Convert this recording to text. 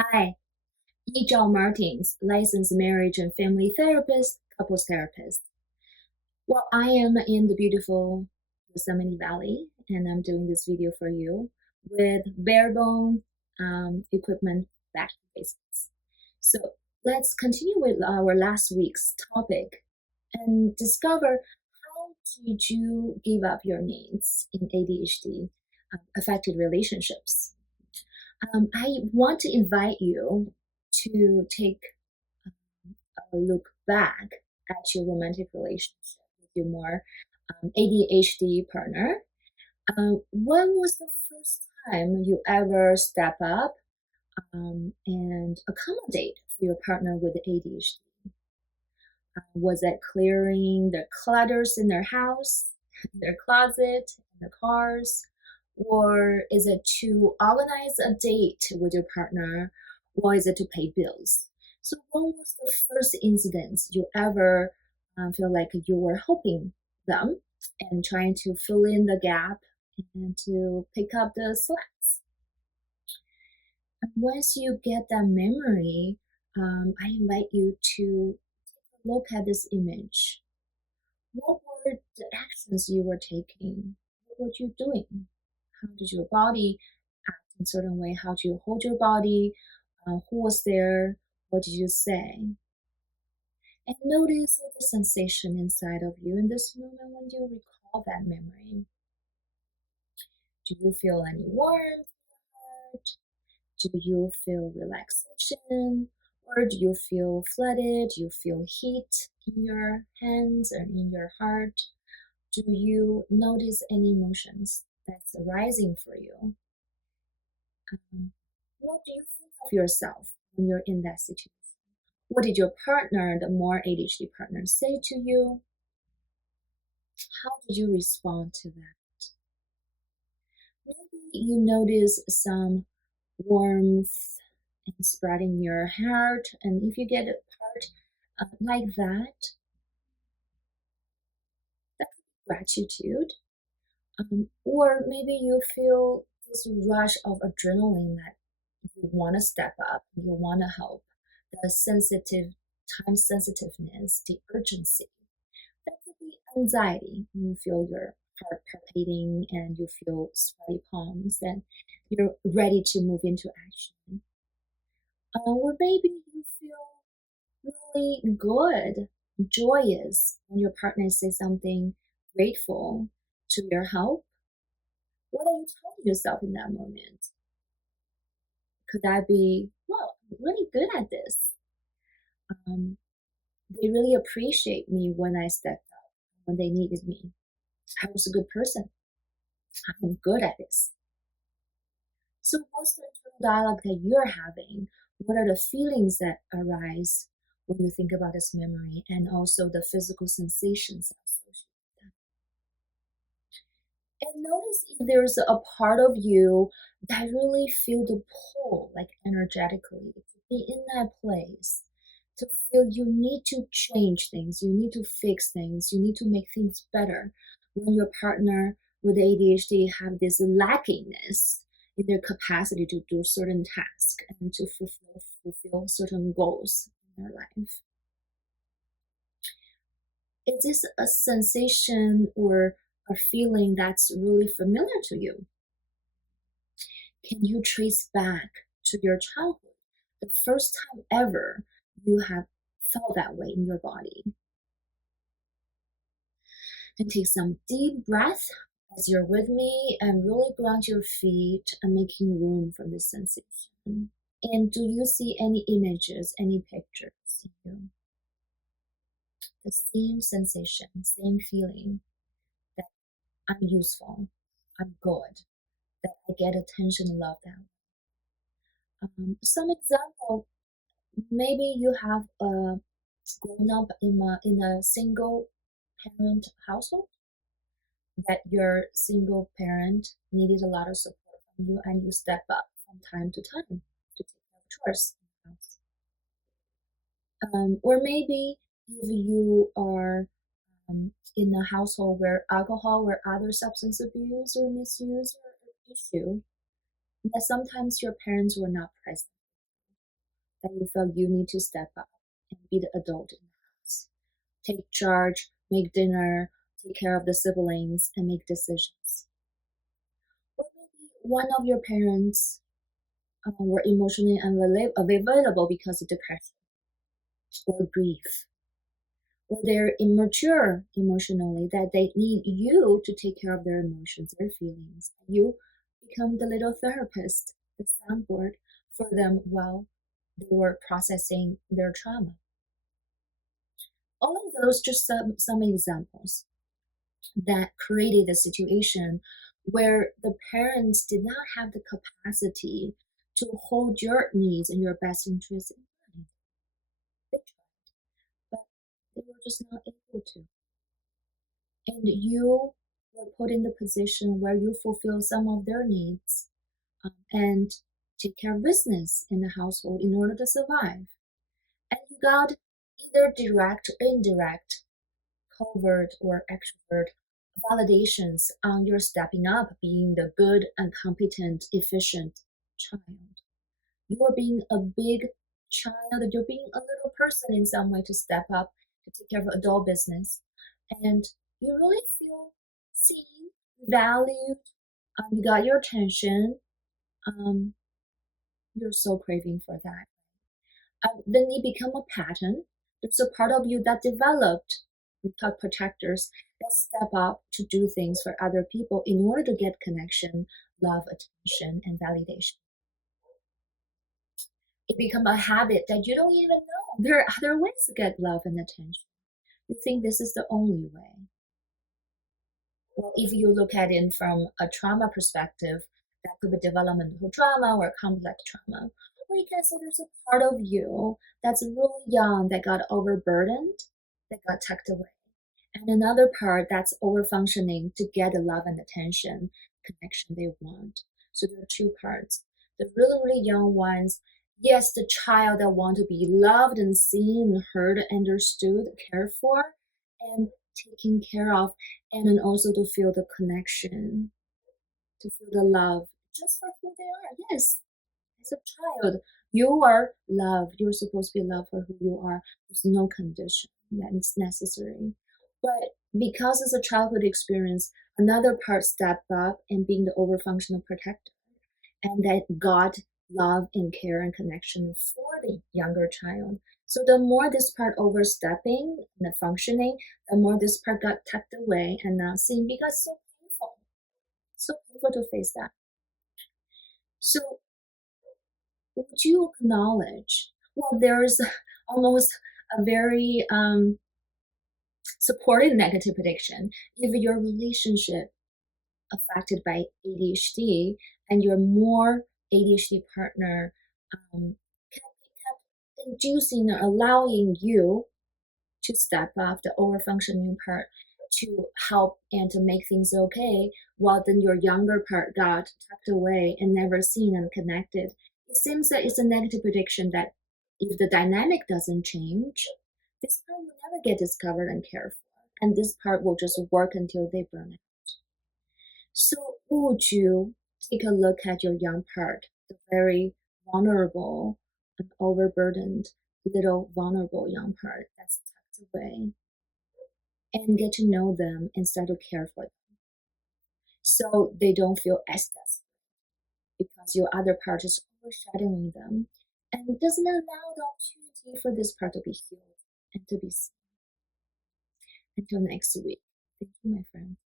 Hi, John Martins, licensed marriage and family therapist, couples therapist. Well, I am in the beautiful Yosemite Valley, and I'm doing this video for you with bare bone equipment back to basics. So let's continue with our last week's topic and discover how did you give up your needs in ADHD affected relationships. I want to invite you to take a look back at your romantic relationship with your more ADHD partner. When was the first time you ever step up and accommodate for your partner with ADHD? Was it clearing the clutters in their house, in their closet, in the cars? Or is it to organize a date with your partner? Or is it to pay bills? So, what was the first incident you ever feel like you were helping them and trying to fill in the gap and to pick up the slacks? And once you get that memory, I invite you to look at this image. What were the actions you were taking? What were you doing? How did your body act in a certain way? How do you hold your body? Who was there? What did you say? And notice the sensation inside of you in this moment when you recall that memory. Do you feel any warmth? Do you feel relaxation? Or do you feel flooded? Do you feel heat in your hands or in your heart? Do you notice any emotions that's arising for you? What do you think of yourself when you're in that situation? What did your partner, the more ADHD partner, say to you? How did you respond to that? Maybe you notice some warmth and spreading your heart, and if you get a part like that, that could be gratitude. Or maybe you feel this rush of adrenaline that you want to step up, you want to help, the sensitive, time sensitiveness, the urgency. That could be anxiety. You feel your heart palpitating and you feel sweaty palms, and you're ready to move into action. Or maybe you feel really good, joyous when your partner says something grateful to your help. What are you telling yourself in that moment? Could that be, well, I'm really good at this? Um, they really appreciate me when I stepped up, when they needed me. I was a good person. I'm good at this. So, what's the internal dialogue that you're having? What are the feelings that arise when you think about this memory and also the physical sensations associated with that? And notice if there's a part of you that really feel the pull, like energetically, to be in that place, to feel you need to change things, you need to fix things, you need to make things better. When your partner with ADHD have this lackingness in their capacity to do certain tasks and to fulfill certain goals in their life. Is this a sensation or a feeling that's really familiar to you? Can you trace back to your childhood, the first time ever you have felt that way in your body? And take some deep breath as you're with me and really ground your feet and making room for this sensation. And do you see any images, any pictures in you? The same sensation, same feeling that I'm useful, I'm good, that I get attention and love that. Some example, maybe you have grown up in a single parent household, that your single parent needed a lot of support from you and you step up from time to time to take care of chores in the house. Or maybe if you are in a household where alcohol or other substance abuse or misuse or issue, that sometimes your parents were not present. that you felt you need to step up and be the adult in the house. Take charge, make dinner, take care of the siblings, and make decisions. Or maybe one of your parents were emotionally unavailable because of depression or grief, or they're immature emotionally, that they need you to take care of their emotions, their feelings. You become the little therapist, the soundboard for them while they were processing their trauma. All of those just some examples that created a situation where the parents did not have the capacity to hold your needs and your best interests in mind. They tried, but they were just not able to. And you were put in the position where you fulfill some of their needs and take care of business in the household in order to survive. And you got either direct or indirect, covert or extrovert validations on your stepping up, being the good and competent, efficient child. You are being a big child, you're being a little person in some way to step up, to take care of adult business. And you really feel seen, valued, you got your attention. You're so craving for that. Then it become a pattern. It's a part of you that developed. We talk protectors that step up to do things for other people in order to get connection, love, attention, and validation. It become a habit that you don't even know. There are other ways to get love and attention. You think this is the only way. Well, if you look at it from a trauma perspective, that could be developmental trauma or complex trauma. Or you can say there's a part of you that's really young that got overburdened, that got tucked away. And another part that's overfunctioning to get the love and attention, connection they want. So there are two parts. The really, really young ones, yes, the child that want to be loved and seen and heard, understood, cared for, and taken care of, and then also to feel the connection, to feel the love, just for who they are. Yes, as a child, you are loved. You're supposed to be loved for who you are. There's no condition that it's necessary. But because it's a childhood experience, another part stepped up and being the overfunctional protector, and that got love and care and connection for the younger child. So the more this part overstepping and functioning, the more this part got tucked away and not seen because it's so painful. So painful to face that. So would you acknowledge? Well, there's almost a very supportive negative prediction. If your relationship affected by ADHD and your more ADHD partner kept inducing or allowing you to step up the overfunctioning part to help and to make things okay, while then your younger part got tucked away and never seen and connected. It seems that it's a negative prediction that if the dynamic doesn't change, this part will never get discovered and cared for, and this part will just work until they burn out. So would you take a look at your young part, the very vulnerable and overburdened little vulnerable young part that's tucked away, and get to know them and start to care for them so they don't feel as desperate because your other part is overshadowing them and doesn't allow the opportunity for this part to be healed and to be seen. Until next week. Thank you, my friend.